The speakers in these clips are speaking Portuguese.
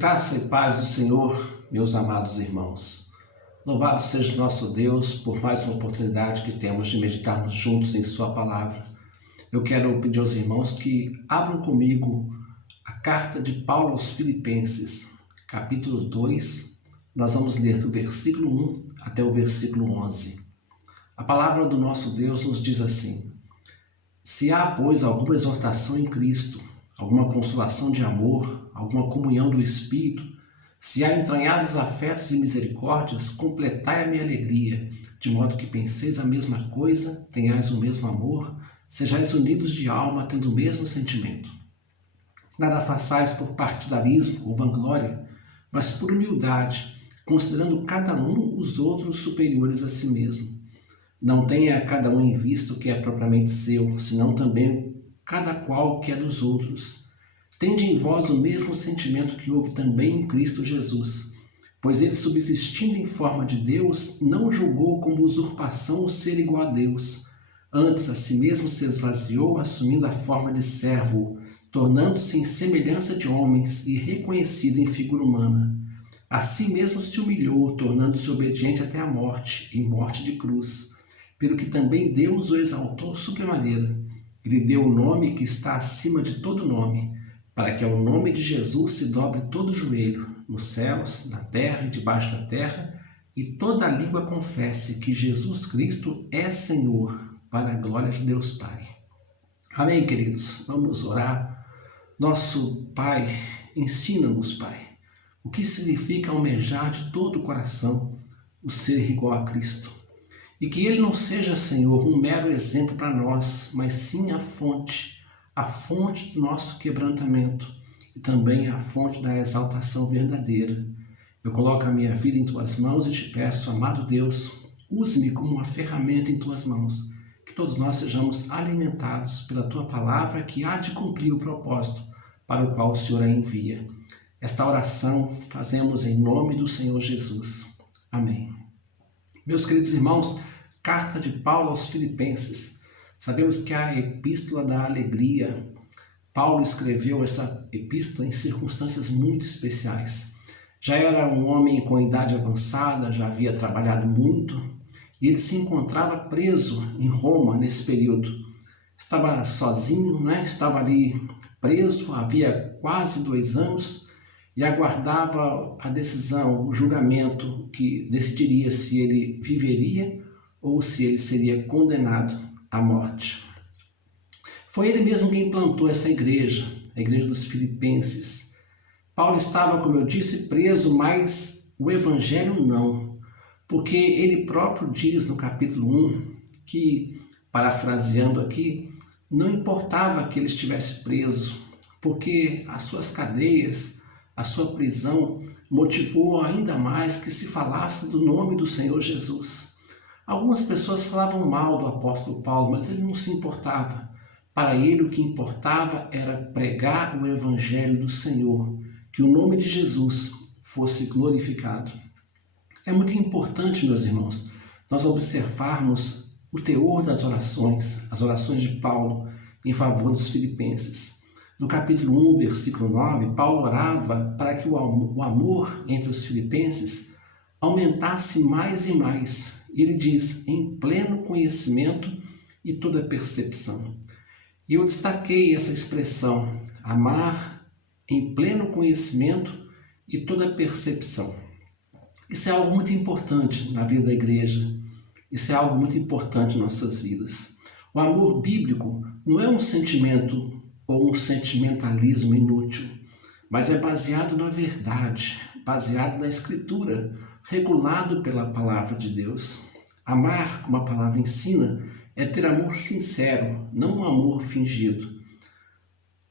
Graça e paz do Senhor, meus amados irmãos. Louvado seja o nosso Deus por mais uma oportunidade que temos de meditarmos juntos em Sua Palavra. Eu quero pedir aos irmãos que abram comigo a carta de Paulo aos Filipenses, capítulo 2. Nós vamos ler do versículo 1 até o versículo 11. A palavra do nosso Deus nos diz assim: Se há, pois, alguma exortação em Cristo, alguma consolação de amor, alguma comunhão do Espírito, se há entranhados afetos e misericórdias, completai a minha alegria, de modo que penseis a mesma coisa, tenhais o mesmo amor, sejais unidos de alma, tendo o mesmo sentimento. Nada façais por partidarismo ou vanglória, mas por humildade, considerando cada um os outros superiores a si mesmo. Não tenha cada um em vista o que é propriamente seu, senão também cada qual o que é dos outros. Tende em vós o mesmo sentimento que houve também em Cristo Jesus, pois ele, subsistindo em forma de Deus, não julgou como usurpação o ser igual a Deus. Antes, a si mesmo se esvaziou, assumindo a forma de servo, tornando-se em semelhança de homens e reconhecido em figura humana. A si mesmo se humilhou, tornando-se obediente até a morte, e morte de cruz. Pelo que também Deus o exaltou sobremaneira. Ele deu o nome que está acima de todo nome, para que ao nome de Jesus se dobre todo o joelho, nos céus, na terra e debaixo da terra, e toda a língua confesse que Jesus Cristo é Senhor, para a glória de Deus Pai. Amém, queridos? Vamos orar. Nosso Pai, ensina-nos, Pai, o que significa almejar de todo o coração o ser igual a Cristo. E que Ele não seja, Senhor, um mero exemplo para nós, mas sim a fonte do nosso quebrantamento e também a fonte da exaltação verdadeira. Eu coloco a minha vida em Tuas mãos e te peço, amado Deus, use-me como uma ferramenta em Tuas mãos, que todos nós sejamos alimentados pela Tua palavra que há de cumprir o propósito para o qual o Senhor a envia. Esta oração fazemos em nome do Senhor Jesus. Amém. Meus queridos irmãos, carta de Paulo aos Filipenses. Sabemos que a epístola da alegria. Paulo escreveu essa epístola em circunstâncias muito especiais. Já era um homem com idade avançada, já havia trabalhado muito, e ele se encontrava preso em Roma nesse período. Estava sozinho, estava ali preso, havia quase 2 anos, e aguardava a decisão, o julgamento que decidiria se ele viveria ou se ele seria condenado à morte. Foi ele mesmo quem plantou essa igreja, a igreja dos Filipenses. Paulo estava, como eu disse, preso, mas o evangelho não, porque ele próprio diz no capítulo 1 que, parafraseando aqui, não importava que ele estivesse preso, porque as suas cadeias, a sua prisão motivou ainda mais que se falasse do nome do Senhor Jesus. Algumas pessoas falavam mal do apóstolo Paulo, mas ele não se importava. Para ele o que importava era pregar o evangelho do Senhor, que o nome de Jesus fosse glorificado. É muito importante, meus irmãos, nós observarmos o teor das orações, as orações de Paulo em favor dos filipenses. No capítulo 1, versículo 9, Paulo orava para que o amor entre os filipenses aumentasse mais e mais. Ele diz, em pleno conhecimento e toda percepção. E eu destaquei essa expressão, amar em pleno conhecimento e toda percepção. Isso é algo muito importante na vida da igreja. Isso é algo muito importante em nossas vidas. O amor bíblico não é um sentimento ou um sentimentalismo inútil, mas é baseado na verdade, baseado na Escritura, regulado pela palavra de Deus. Amar, como a palavra ensina, é ter amor sincero, não um amor fingido.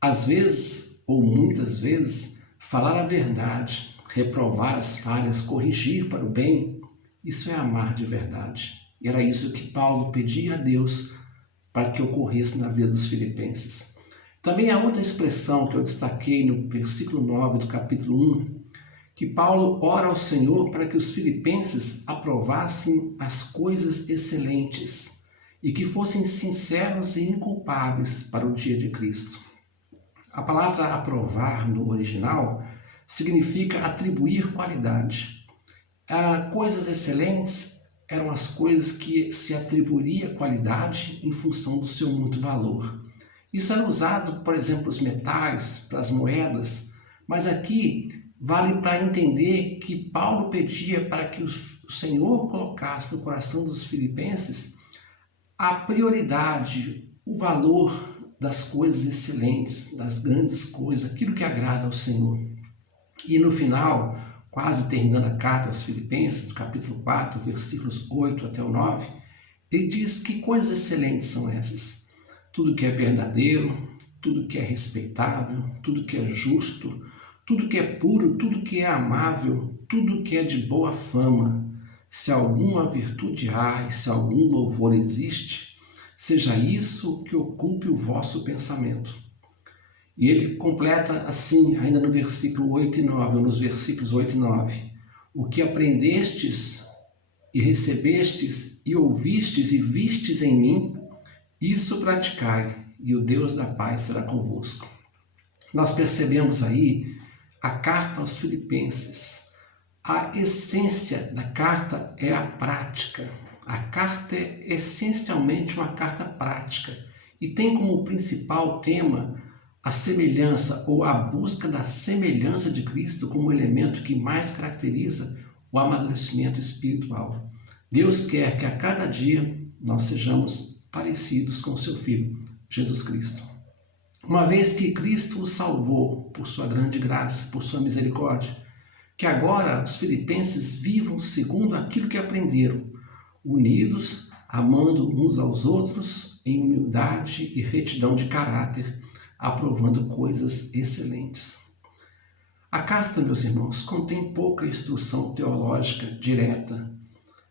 Às vezes, ou muitas vezes, falar a verdade, reprovar as falhas, corrigir para o bem, isso é amar de verdade. E era isso que Paulo pedia a Deus para que ocorresse na vida dos filipenses. Também há outra expressão que eu destaquei no versículo 9 do capítulo 1, que Paulo ora ao Senhor para que os filipenses aprovassem as coisas excelentes e que fossem sinceros e inculpáveis para o dia de Cristo. A palavra aprovar no original significa atribuir qualidade. Coisas excelentes eram as coisas que se atribuiria qualidade em função do seu muito valor. Isso era usado, por exemplo, para os metais, para as moedas, mas aqui vale para entender que Paulo pedia para que o Senhor colocasse no coração dos filipenses a prioridade, o valor das coisas excelentes, das grandes coisas, aquilo que agrada ao Senhor. E no final, quase terminando a carta aos Filipenses, do capítulo 4, versículos 8 até o 9, ele diz que coisas excelentes são essas. Tudo que é verdadeiro, tudo que é respeitável, tudo que é justo, tudo que é puro, tudo que é amável, tudo que é de boa fama. Se alguma virtude há e se algum louvor existe, seja isso que ocupe o vosso pensamento. E ele completa assim, ainda no versículo 8 e 9, ou nos versículos 8 e 9. O que aprendestes e recebestes e ouvistes e vistes em mim, isso praticai, e o Deus da paz será convosco. Nós percebemos aí a carta aos Filipenses. A essência da carta é a prática. A carta é essencialmente uma carta prática e tem como principal tema a semelhança ou a busca da semelhança de Cristo como elemento que mais caracteriza o amadurecimento espiritual. Deus quer que a cada dia nós sejamos parecidos com o seu Filho, Jesus Cristo. Uma vez que Cristo os salvou por sua grande graça, por sua misericórdia, que agora os filipenses vivam segundo aquilo que aprenderam, unidos, amando uns aos outros, em humildade e retidão de caráter, aprovando coisas excelentes. A carta, meus irmãos, contém pouca instrução teológica direta.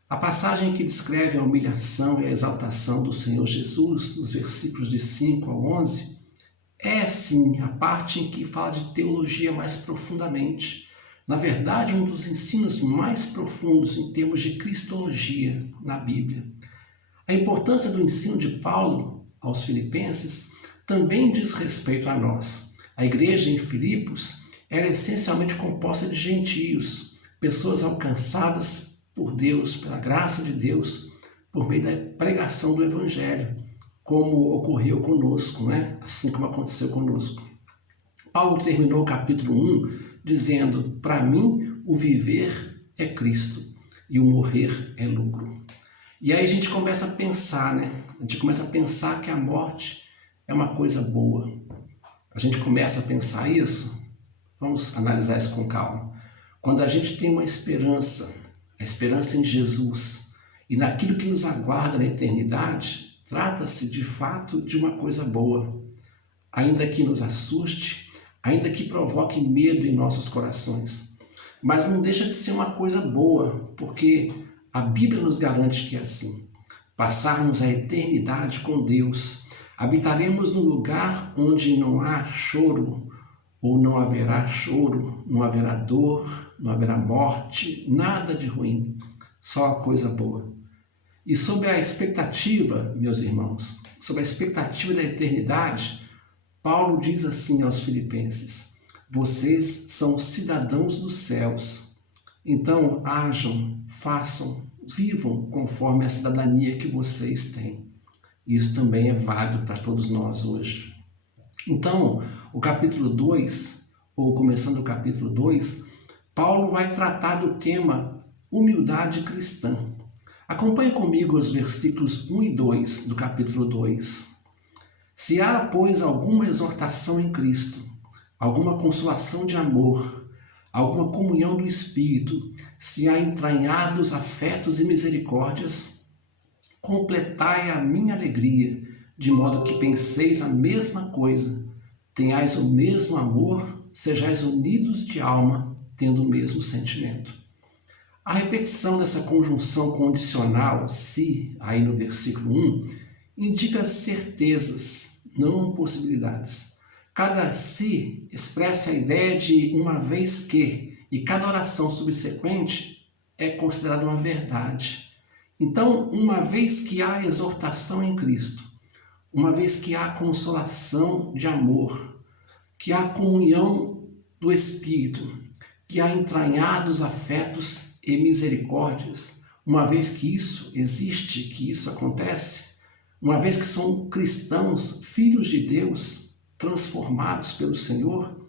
A passagem que descreve a humilhação e a exaltação do Senhor Jesus, nos versículos de 5 a 11, é sim a parte em que fala de teologia mais profundamente. Na verdade, um dos ensinos mais profundos em termos de cristologia na Bíblia. A importância do ensino de Paulo aos filipenses também diz respeito a nós. A igreja em Filipos era essencialmente composta de gentios, pessoas alcançadas por Deus, pela graça de Deus, por meio da pregação do Evangelho, como ocorreu conosco, né? Assim como aconteceu conosco. Paulo terminou o capítulo 1 dizendo: para mim o viver é Cristo e o morrer é lucro. E aí a gente começa a pensar, né? A gente começa a pensar que a morte é uma coisa boa. A gente começa a pensar isso, vamos analisar isso com calma. Quando a gente tem uma esperança, a esperança em Jesus e naquilo que nos aguarda na eternidade, trata-se de fato de uma coisa boa, ainda que nos assuste, ainda que provoque medo em nossos corações. Mas não deixa de ser uma coisa boa, porque a Bíblia nos garante que é assim. Passarmos a eternidade com Deus, habitaremos num lugar onde não há choro, ou não haverá choro, não haverá dor, não haverá morte, nada de ruim, só coisa boa. E sob a expectativa, meus irmãos, sob a expectativa da eternidade, Paulo diz assim aos filipenses: vocês são cidadãos dos céus, então ajam, façam, vivam conforme a cidadania que vocês têm. Isso também é válido para todos nós hoje. Então, o capítulo 2, ou começando o capítulo 2, Paulo vai tratar do tema humildade cristã. Acompanhe comigo os versículos 1 e 2 do capítulo 2. Se há, pois, alguma exortação em Cristo, alguma consolação de amor, alguma comunhão do Espírito, se há entranhados afetos e misericórdias, completai a minha alegria, de modo que penseis a mesma coisa, tenhais o mesmo amor, sejais unidos de alma, tendo o mesmo sentimento. A repetição dessa conjunção condicional, se, aí no versículo 1, indica certezas, não possibilidades. Cada se expressa a ideia de uma vez que, e cada oração subsequente é considerada uma verdade. Então, uma vez que há exortação em Cristo, uma vez que há consolação de amor, que há comunhão do Espírito, que há entranhados afetos e misericórdias, uma vez que isso existe, que isso acontece, uma vez que são cristãos, filhos de Deus, transformados pelo Senhor,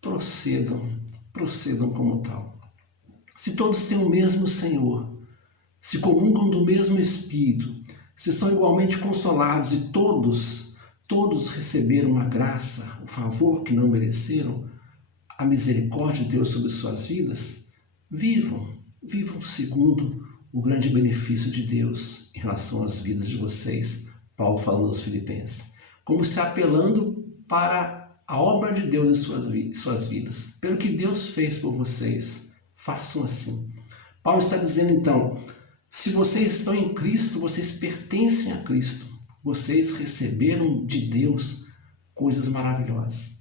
procedam como tal. Se todos têm o mesmo Senhor, se comungam do mesmo Espírito, se são igualmente consolados e todos receberam a graça, o favor que não mereceram, a misericórdia de Deus sobre suas vidas, vivam segundo o grande benefício de Deus em relação às vidas de vocês, Paulo falando aos Filipenses, como se apelando para a obra de Deus em suas vidas, pelo que Deus fez por vocês, façam assim. Paulo está dizendo então, se vocês estão em Cristo, vocês pertencem a Cristo, vocês receberam de Deus coisas maravilhosas.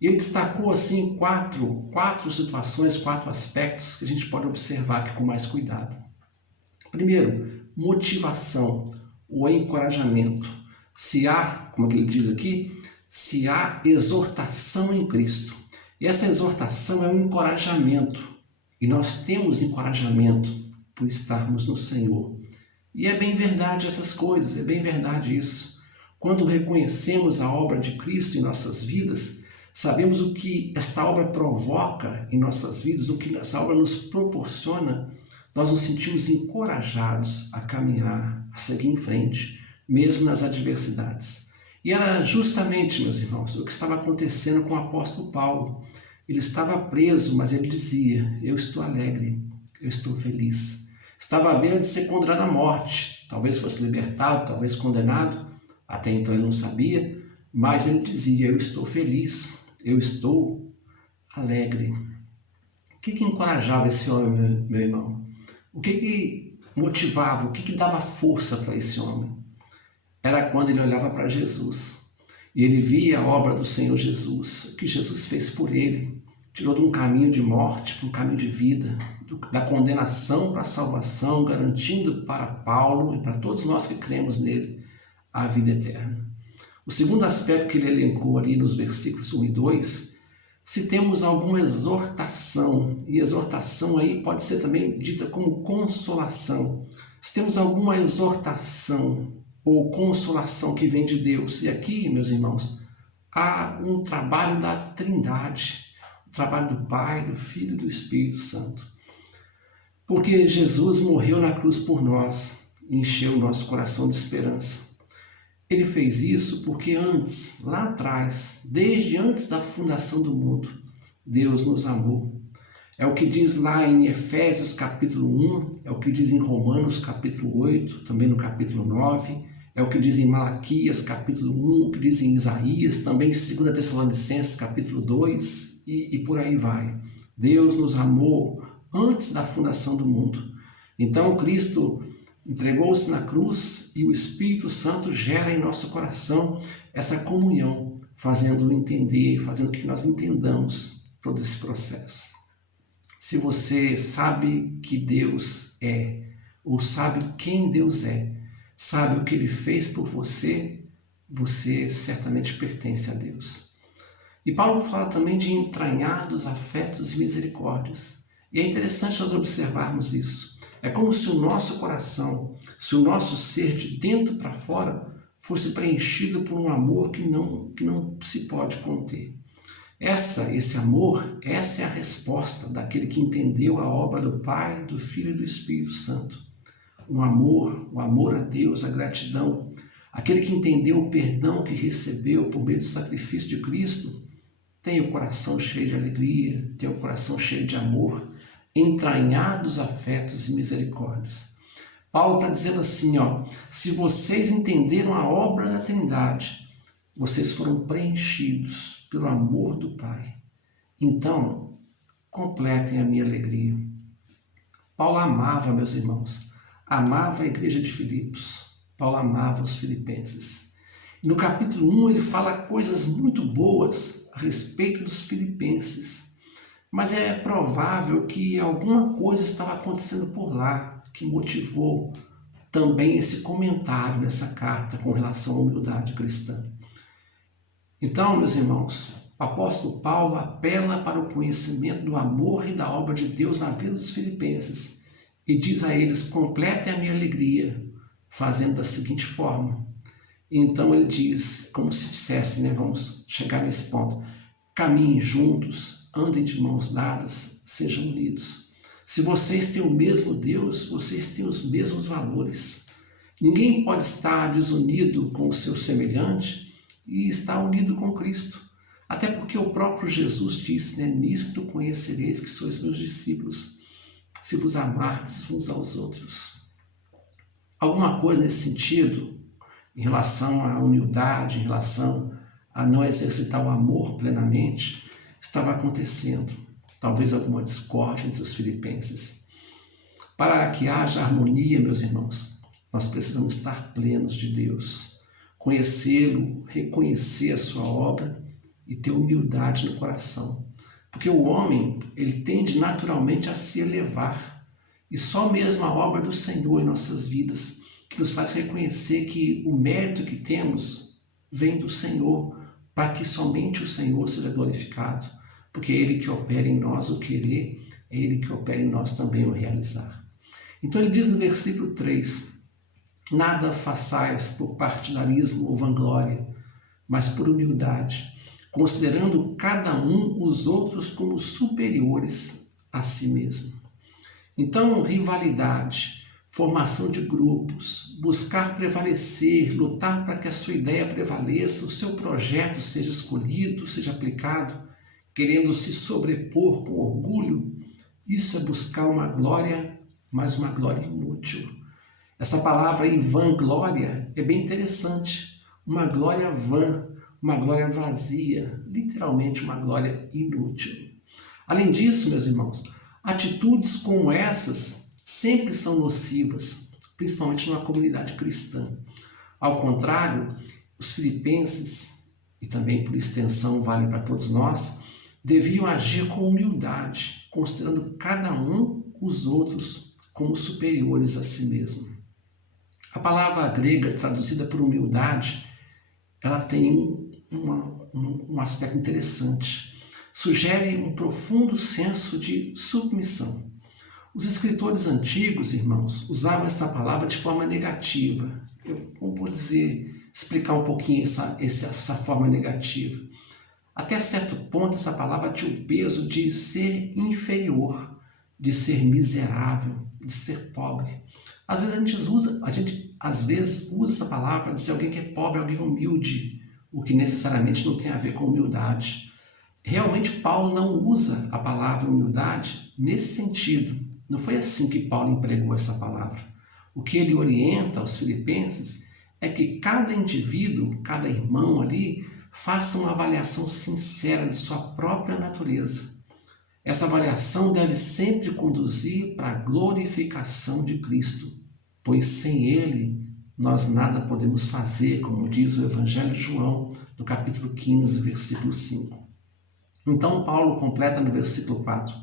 E ele destacou assim quatro situações, 4 aspectos que a gente pode observar aqui com mais cuidado. Primeiro, motivação ou encorajamento. Se há, como ele diz aqui, se há exortação em Cristo. E essa exortação é um encorajamento. E nós temos encorajamento por estarmos no Senhor. E é bem verdade essas coisas, é bem verdade isso. Quando reconhecemos a obra de Cristo em nossas vidas, sabemos o que esta obra provoca em nossas vidas, o que essa obra nos proporciona, nós nos sentimos encorajados a caminhar, a seguir em frente, mesmo nas adversidades. E era justamente, meus irmãos, o que estava acontecendo com o apóstolo Paulo. Ele estava preso, mas ele dizia, eu estou alegre, eu estou feliz. Estava à beira de ser condenado à morte, talvez fosse libertado, talvez condenado, até então ele não sabia, mas ele dizia, eu estou feliz, eu estou alegre. O que encorajava esse homem, meu irmão? O que motivava, o que dava força para esse homem? Era quando ele olhava para Jesus e ele via a obra do Senhor Jesus, o que Jesus fez por ele, tirou de um caminho de morte para um caminho de vida, da condenação para a salvação, garantindo para Paulo e para todos nós que cremos nele a vida eterna. O segundo aspecto que ele elencou ali nos versículos 1 e 2, se temos alguma exortação, e exortação aí pode ser também dita como consolação, se temos alguma exortação ou consolação que vem de Deus, e aqui, meus irmãos, há um trabalho da Trindade, o trabalho do Pai, do Filho e do Espírito Santo. Porque Jesus morreu na cruz por nós e encheu o nosso coração de esperança. Ele fez isso porque antes, lá atrás, desde antes da fundação do mundo, Deus nos amou. É o que diz lá em Efésios capítulo 1, é o que diz em Romanos capítulo 8, também no capítulo 9, é o que diz em Malaquias capítulo 1, o que diz em Isaías, também em 2 Tessalonicenses capítulo 2 e por aí vai. Deus nos amou antes da fundação do mundo. Então Cristo entregou-se na cruz e o Espírito Santo gera em nosso coração essa comunhão, fazendo entender, fazendo que nós entendamos todo esse processo. Se você sabe que Deus é, ou sabe quem Deus é, sabe o que Ele fez por você, você certamente pertence a Deus. E Paulo fala também de entranhados afetos e misericórdias. E é interessante nós observarmos isso. É como se o nosso coração, se o nosso ser de dentro para fora fosse preenchido por um amor que não se pode conter. Esse amor, essa é a resposta daquele que entendeu a obra do Pai, do Filho e do Espírito Santo. O amor a Deus, a gratidão. Aquele que entendeu o perdão que recebeu por meio do sacrifício de Cristo, tem o coração cheio de alegria, tem o coração cheio de amor, entranhados afetos e misericórdias. Paulo está dizendo assim, se vocês entenderam a obra da Trindade, vocês foram preenchidos pelo amor do Pai. Então, completem a minha alegria. Paulo amava, meus irmãos, amava a igreja de Filipos. Paulo amava os filipenses. E no capítulo 1 ele fala coisas muito boas a respeito dos filipenses. Mas é provável que alguma coisa estava acontecendo por lá que motivou também esse comentário nessa carta com relação à humildade cristã. Então, meus irmãos, o apóstolo Paulo apela para o conhecimento do amor e da obra de Deus na vida dos filipenses e diz a eles: completem a minha alegria, fazendo da seguinte forma. Então ele diz, como se dissesse, vamos chegar nesse ponto: caminhem juntos, andem de mãos dadas, sejam unidos. Se vocês têm o mesmo Deus, vocês têm os mesmos valores. Ninguém pode estar desunido com o seu semelhante e estar unido com Cristo. Até porque o próprio Jesus disse, nisto conhecereis que sois meus discípulos, se vos amardes uns aos outros. Alguma coisa nesse sentido, em relação à humildade, em relação a não exercitar o amor plenamente, estava acontecendo. Talvez alguma discórdia entre os filipenses. Para que haja harmonia, meus irmãos, nós precisamos estar plenos de Deus, conhecê-lo, reconhecer a sua obra e ter humildade no coração. Porque o homem, ele tende naturalmente a se elevar. E só mesmo a obra do Senhor em nossas vidas, que nos faz reconhecer que o mérito que temos vem do Senhor, para que somente o Senhor seja glorificado. Porque é Ele que opera em nós o querer, é Ele que opera em nós também o realizar. Então ele diz no versículo 3, nada façais por partidarismo ou vanglória, mas por humildade, considerando cada um os outros como superiores a si mesmo. Então, rivalidade, formação de grupos, buscar prevalecer, lutar para que a sua ideia prevaleça, o seu projeto seja escolhido, seja aplicado, querendo se sobrepor com orgulho, isso é buscar uma glória, mas uma glória inútil. Essa palavra aí, vanglória, é bem interessante. Uma glória vã, uma glória vazia, literalmente uma glória inútil. Além disso, meus irmãos, atitudes como essas sempre são nocivas, principalmente numa comunidade cristã. Ao contrário, os filipenses, e também por extensão vale para todos nós, deviam agir com humildade, considerando cada um os outros como superiores a si mesmo. A palavra grega traduzida por humildade, ela tem um aspecto interessante. Sugere um profundo senso de submissão. Os escritores antigos, irmãos, usavam esta palavra de forma negativa. Eu vou explicar um pouquinho essa forma negativa. Até certo ponto, essa palavra tinha o peso de ser inferior, de ser miserável, de ser pobre. Às vezes a gente usa essa palavra para dizer alguém que é pobre, alguém humilde, o que necessariamente não tem a ver com humildade. Realmente Paulo não usa a palavra humildade nesse sentido. Não foi assim que Paulo empregou essa palavra. O que ele orienta aos filipenses é que cada indivíduo, cada irmão ali, faça uma avaliação sincera de sua própria natureza. Essa avaliação deve sempre conduzir para a glorificação de Cristo, pois sem Ele nós nada podemos fazer, como diz o Evangelho de João, no capítulo 15, versículo 5. Então Paulo completa no versículo 4,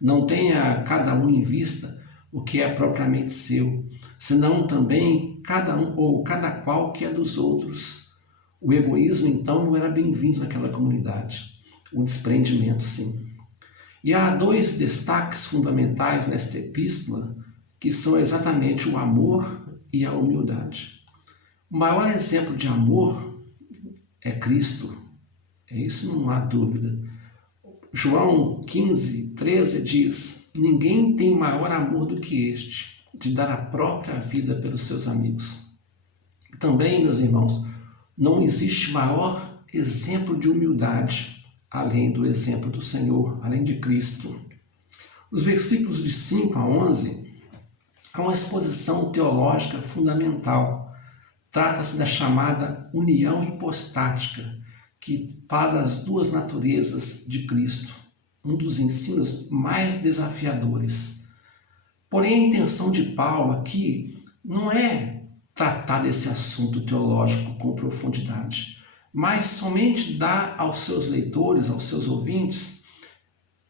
não tenha cada um em vista o que é propriamente seu, senão também cada um ou cada qual que é dos outros. O egoísmo, então, não era bem-vindo naquela comunidade. O desprendimento, sim. E há dois destaques fundamentais nesta epístola, que são exatamente o amor e a humildade. O maior exemplo de amor é Cristo. Isso não há dúvida. João 15, 13 diz, ninguém tem maior amor do que este, de dar a própria vida pelos seus amigos. E também, meus irmãos, não existe maior exemplo de humildade, além do exemplo do Senhor, além de Cristo. Os versículos de 5 a 11 há uma exposição teológica fundamental. Trata-se da chamada união hipostática, que fala das duas naturezas de Cristo, um dos ensinos mais desafiadores. Porém, a intenção de Paulo aqui não é tratar desse assunto teológico com profundidade, mas somente dar aos seus leitores, aos seus ouvintes,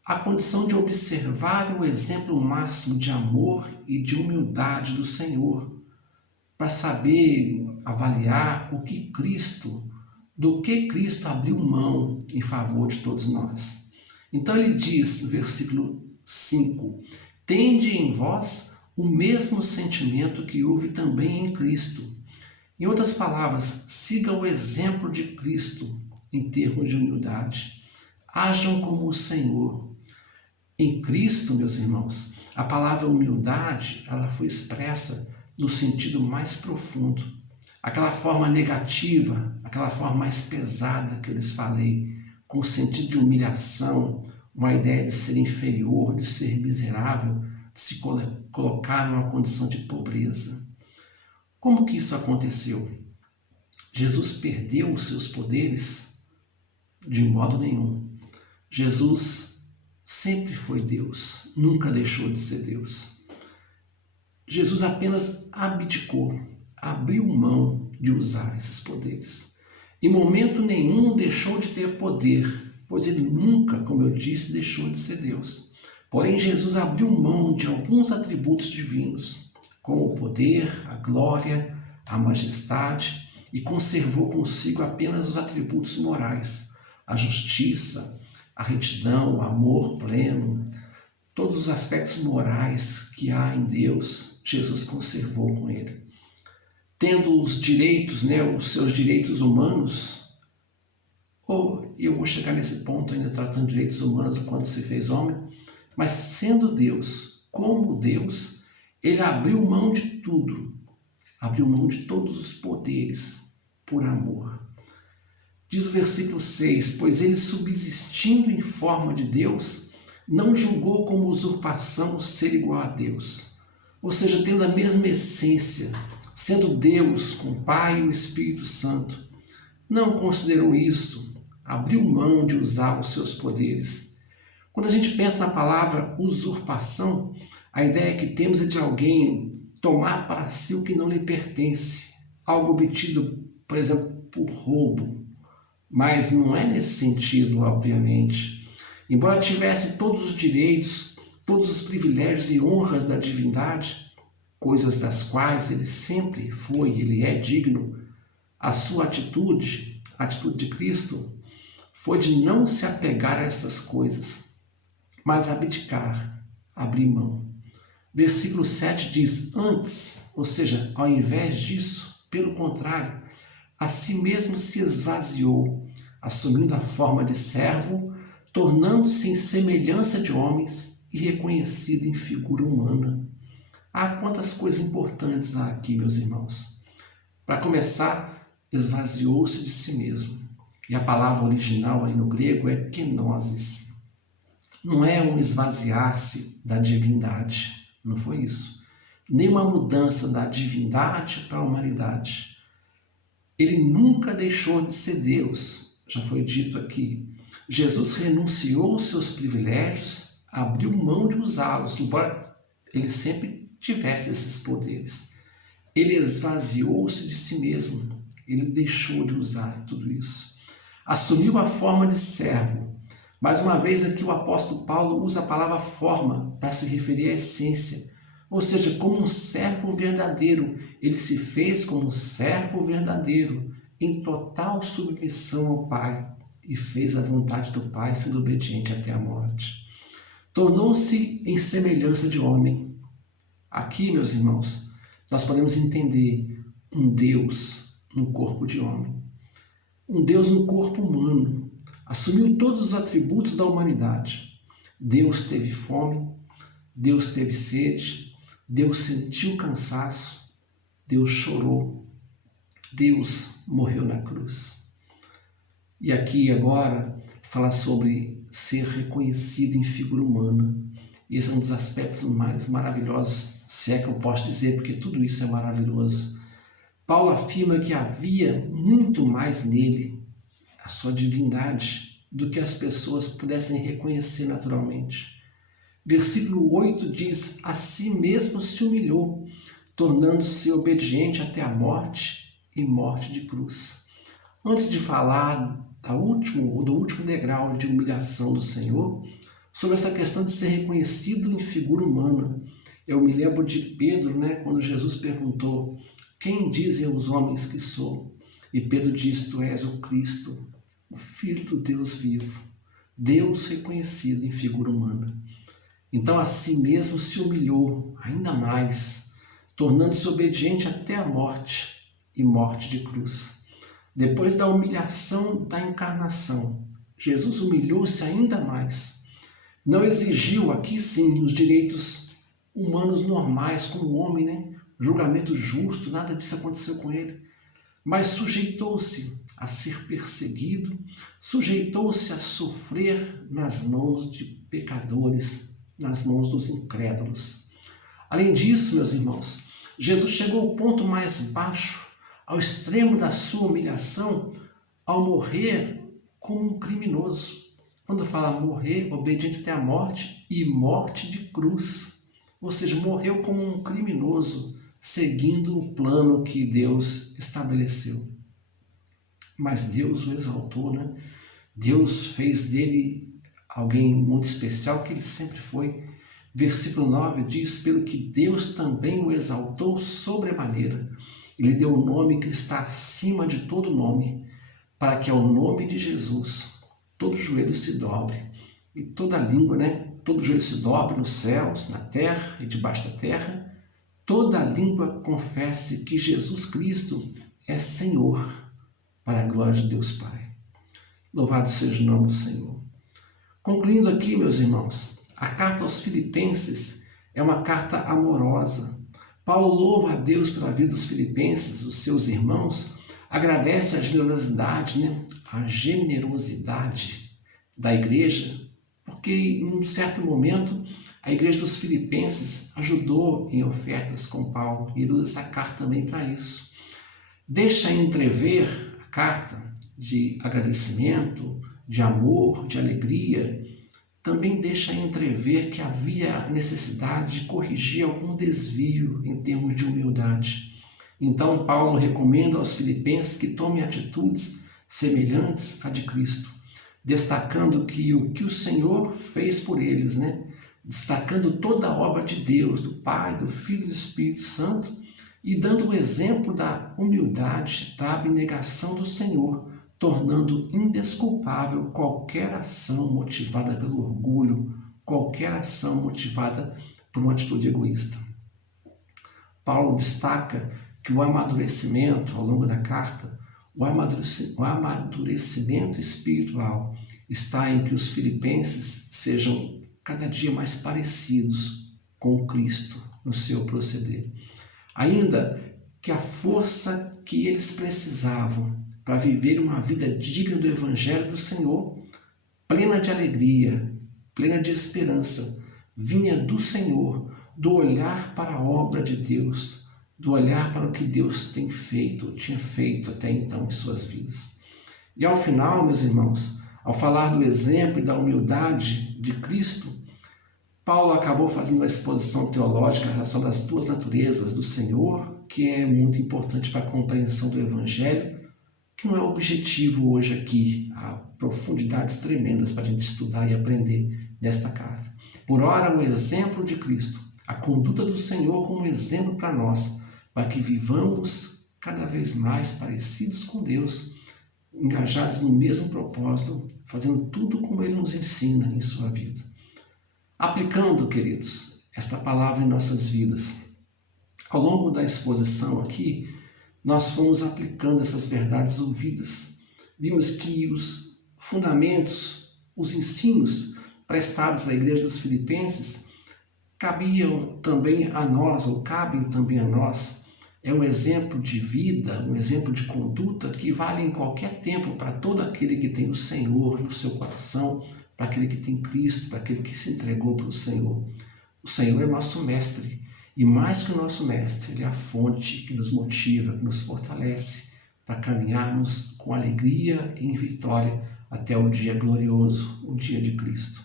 a condição de observar o exemplo máximo de amor e de humildade do Senhor, para saber avaliar o que Cristo do que Cristo abriu mão em favor de todos nós. Então ele diz no versículo 5: tende em vós o mesmo sentimento que houve também em Cristo. Em outras palavras, siga o exemplo de Cristo em termos de humildade. Ajam como o Senhor. Em Cristo, meus irmãos, a palavra humildade, ela foi expressa no sentido mais profundo. Aquela forma negativa, aquela forma mais pesada que eu lhes falei, com o sentido de humilhação, uma ideia de ser inferior, de ser miserável, de se colocar numa condição de pobreza. Como que isso aconteceu? Jesus perdeu os seus poderes? De modo nenhum. Jesus sempre foi Deus, nunca deixou de ser Deus. Jesus apenas abdicou, abriu mão de usar esses poderes. Em momento nenhum deixou de ter poder, pois ele nunca, como eu disse, deixou de ser Deus. Porém, Jesus abriu mão de alguns atributos divinos, como o poder, a glória, a majestade, e conservou consigo apenas os atributos morais, a justiça, a retidão, o amor pleno, todos os aspectos morais que há em Deus, Jesus conservou com ele. Tendo os direitos, os seus direitos humanos, ou eu vou chegar nesse ponto ainda tratando de direitos humanos quando se fez homem, mas sendo Deus, como Deus, ele abriu mão de tudo, abriu mão de todos os poderes por amor. Diz o versículo 6, pois ele subsistindo em forma de Deus, não julgou como usurpação ser igual a Deus. Ou seja, tendo a mesma essência, sendo Deus com o Pai e o Espírito Santo, não considerou isso, abriu mão de usar os seus poderes. Quando a gente pensa na palavra usurpação, a ideia que temos é de alguém tomar para si o que não lhe pertence, algo obtido, por exemplo, por roubo. Mas não é nesse sentido, obviamente. Embora tivesse todos os direitos, todos os privilégios e honras da divindade, coisas das quais ele sempre foi, ele é digno, a sua atitude, a atitude de Cristo, foi de não se apegar a essas coisas, mas abdicar, abrir mão. Versículo 7 diz, antes, ou seja, ao invés disso, pelo contrário, a si mesmo se esvaziou, assumindo a forma de servo, tornando-se em semelhança de homens e reconhecido em figura humana. Há quantas coisas importantes há aqui, meus irmãos. Para começar, esvaziou-se de si mesmo. E a palavra original aí no grego é kenosis. Não é um esvaziar-se da divindade, não foi isso. Nem uma mudança da divindade para a humanidade. Ele nunca deixou de ser Deus, já foi dito aqui. Jesus renunciou aos seus privilégios, abriu mão de usá-los, embora ele sempre tivesse esses poderes. Ele esvaziou-se de si mesmo, ele deixou de usar tudo isso. Assumiu a forma de servo. Mais uma vez aqui o apóstolo Paulo usa a palavra forma para se referir à essência. Ou seja, como um servo verdadeiro, ele se fez como um servo verdadeiro, em total submissão ao Pai, e fez a vontade do Pai, sendo obediente até a morte. Tornou-se em semelhança de homem. Aqui, meus irmãos, nós podemos entender um Deus no corpo de homem. Um Deus no corpo humano. Assumiu todos os atributos da humanidade. Deus teve fome, Deus teve sede, Deus sentiu cansaço, Deus chorou, Deus morreu na cruz. E aqui agora fala sobre ser reconhecido em figura humana. E esse é um dos aspectos mais maravilhosos, se é que eu posso dizer, porque tudo isso é maravilhoso. Paulo afirma que havia muito mais nele, a sua divindade, do que as pessoas pudessem reconhecer naturalmente. Versículo 8 diz, a si mesmo se humilhou, tornando-se obediente até a morte e morte de cruz. Antes de falar do último degrau de humilhação do Senhor, sobre essa questão de ser reconhecido em figura humana, eu me lembro de Pedro, quando Jesus perguntou, quem dizem os homens que sou? E Pedro diz: Tu és o Cristo, o Filho do Deus vivo, Deus reconhecido em figura humana. Então a si mesmo se humilhou ainda mais, tornando-se obediente até a morte, e morte de cruz. Depois da humilhação da encarnação, Jesus humilhou-se ainda mais. Não exigiu, aqui sim, os direitos humanos normais como o homem, né? Julgamento justo, nada disso aconteceu com ele. Mas sujeitou-se a ser perseguido, sujeitou-se a sofrer nas mãos de pecadores, nas mãos dos incrédulos. Além disso, meus irmãos, Jesus chegou ao ponto mais baixo, ao extremo da sua humilhação, ao morrer como um criminoso. Quando fala morrer, obediente até a morte e morte de cruz. Ou seja, morreu como um criminoso, seguindo o plano que Deus estabeleceu. Mas Deus o exaltou, né? Deus fez dele alguém muito especial, que ele sempre foi. Versículo 9 diz: pelo que Deus também o exaltou sobremaneira, e lhe deu o nome que está acima de todo nome, para que ao nome de Jesus todo joelho se dobre, e toda língua, né? Todo joelho se dobre nos céus, na terra e debaixo da terra, toda língua confesse que Jesus Cristo é Senhor, para a glória de Deus Pai. Louvado seja o nome do Senhor. Concluindo aqui, meus irmãos, a carta aos Filipenses é uma carta amorosa. Paulo louva a Deus pela vida dos filipenses, os seus irmãos, agradece a generosidade, né? A generosidade da igreja, porque em um certo momento a igreja dos filipenses ajudou em ofertas com Paulo, e ele usa essa carta também para isso. Deixa entrever a carta de agradecimento, de amor, de alegria, também deixa entrever que havia necessidade de corrigir algum desvio em termos de humildade. Então Paulo recomenda aos filipenses que tomem atitudes semelhantes à de Cristo, destacando que o que o Senhor fez por eles, né? Destacando toda a obra de Deus, do Pai, do Filho e do Espírito Santo, e dando o exemplo da humildade, da abnegação do Senhor, tornando indesculpável qualquer ação motivada pelo orgulho, qualquer ação motivada por uma atitude egoísta. Paulo destaca que o amadurecimento, ao longo da carta, o amadurecimento espiritual está em que os filipenses sejam cada dia mais parecidos com Cristo no seu proceder. Ainda que a força que eles precisavam para viver uma vida digna do Evangelho do Senhor, plena de alegria, plena de esperança, vinha do Senhor, do olhar para a obra de Deus, do olhar para o que Deus tem feito, tinha feito até então em suas vidas. E ao final, meus irmãos, ao falar do exemplo e da humildade de Cristo, Paulo acabou fazendo uma exposição teológica em relação às duas naturezas do Senhor, que é muito importante para a compreensão do Evangelho, que não é o objetivo hoje aqui, há profundidades tremendas para a gente estudar e aprender desta carta. Por ora, o exemplo de Cristo, a conduta do Senhor como exemplo para nós, para que vivamos cada vez mais parecidos com Deus, engajados no mesmo propósito, fazendo tudo como Ele nos ensina em sua vida. Aplicando, queridos, esta palavra em nossas vidas. Ao longo da exposição aqui, nós fomos aplicando essas verdades ouvidas. Vimos que os fundamentos, os ensinos prestados à igreja dos filipenses cabiam também a nós, ou cabem também a nós. É um exemplo de vida, um exemplo de conduta que vale em qualquer tempo para todo aquele que tem o Senhor no seu coração, para aquele que tem Cristo, para aquele que se entregou para o Senhor. O Senhor é nosso mestre. E mais que o nosso mestre, Ele é a fonte que nos motiva, que nos fortalece para caminharmos com alegria e em vitória até o dia glorioso, o dia de Cristo.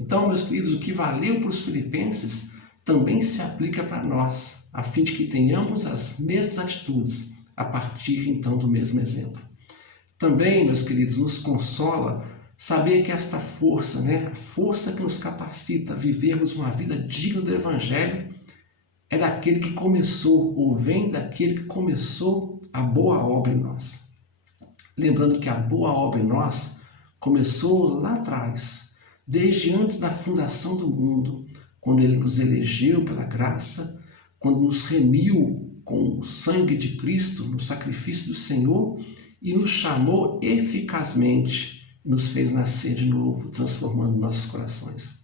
Então, meus queridos, o que valeu para os filipenses também se aplica para nós, a fim de que tenhamos as mesmas atitudes a partir então do mesmo exemplo. Também, meus queridos, nos consola saber que esta força, a força que nos capacita a vivermos uma vida digna do Evangelho, é vem daquele que começou a boa obra em nós. lembrando que a boa obra em nós começou lá atrás, desde antes da fundação do mundo, quando Ele nos elegeu pela graça, quando nos remiu com o sangue de Cristo no sacrifício do Senhor e nos chamou eficazmente, nos fez nascer de novo, transformando nossos corações.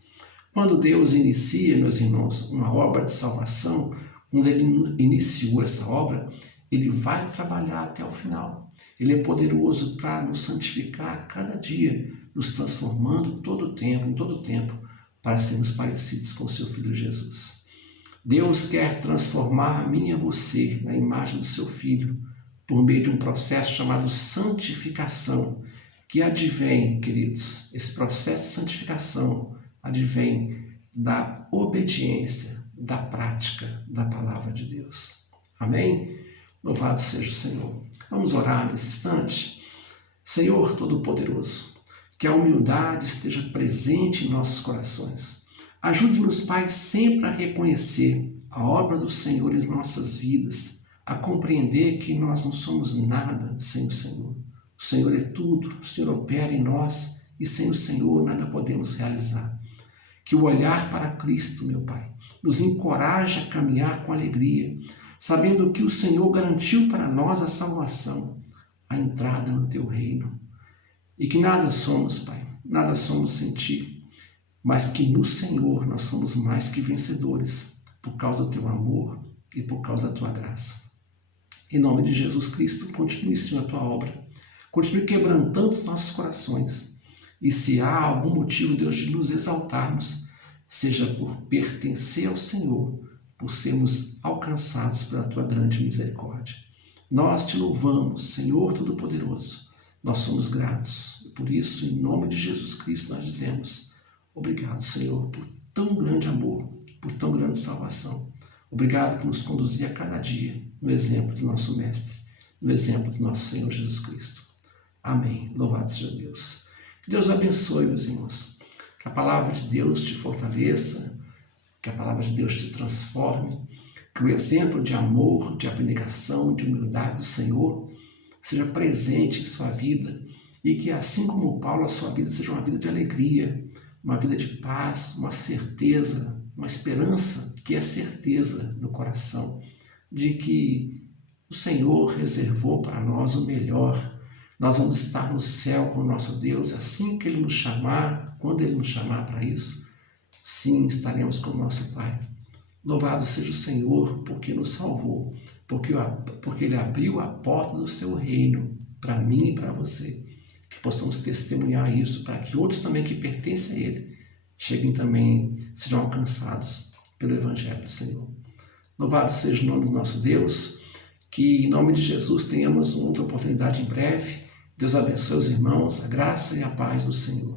Quando Deus inicia, meus irmãos, uma obra de salvação, quando Ele iniciou essa obra, Ele vai trabalhar até o final. Ele é poderoso para nos santificar a cada dia, nos transformando em todo o tempo, para sermos parecidos com o seu Filho Jesus. Deus quer transformar a mim e a você na imagem do seu Filho, por meio de um processo chamado santificação, que advém, queridos, esse processo de santificação advém da obediência, da prática da palavra de Deus. Amém? Louvado seja o Senhor. Vamos orar nesse instante. Senhor Todo-Poderoso, que a humildade esteja presente em nossos corações. Ajude-nos, Pai, sempre a reconhecer a obra do Senhor em nossas vidas, a compreender que nós não somos nada sem o Senhor. O Senhor é tudo, o Senhor opera em nós e sem o Senhor nada podemos realizar. Que o olhar para Cristo, meu Pai, nos encoraje a caminhar com alegria, sabendo que o Senhor garantiu para nós a salvação, a entrada no Teu reino. E que nada somos, Pai, nada somos sem Ti, mas que no Senhor nós somos mais que vencedores, por causa do Teu amor e por causa da Tua graça. Em nome de Jesus Cristo, continue, Senhor, a Tua obra. Continue quebrantando os nossos corações. E se há algum motivo, Deus, de nos exaltarmos, seja por pertencer ao Senhor, por sermos alcançados pela Tua grande misericórdia. Nós Te louvamos, Senhor Todo-Poderoso. Nós somos gratos. Por isso, em nome de Jesus Cristo, nós dizemos: obrigado, Senhor, por tão grande amor, por tão grande salvação. Obrigado por nos conduzir a cada dia no exemplo do nosso Mestre, no exemplo do nosso Senhor Jesus Cristo. Amém. Louvado seja Deus. Que Deus abençoe, meus irmãos. Que a palavra de Deus te fortaleça, que a palavra de Deus te transforme, que o exemplo de amor, de abnegação, de humildade do Senhor seja presente em sua vida e que, assim como Paulo, a sua vida seja uma vida de alegria, uma vida de paz, uma certeza, uma esperança que é certeza no coração de que o Senhor reservou para nós o melhor. Nós vamos estar no céu com o nosso Deus, assim que Ele nos chamar, quando Ele nos chamar para isso, sim, estaremos com o nosso Pai. Louvado seja o Senhor, porque nos salvou, porque Ele abriu a porta do seu reino para mim e para você. Que possamos testemunhar isso, para que outros também que pertencem a Ele cheguem também, sejam alcançados pelo Evangelho do Senhor. Louvado seja o nome do nosso Deus, que em nome de Jesus tenhamos outra oportunidade em breve. Deus abençoe os irmãos, a graça e a paz do Senhor.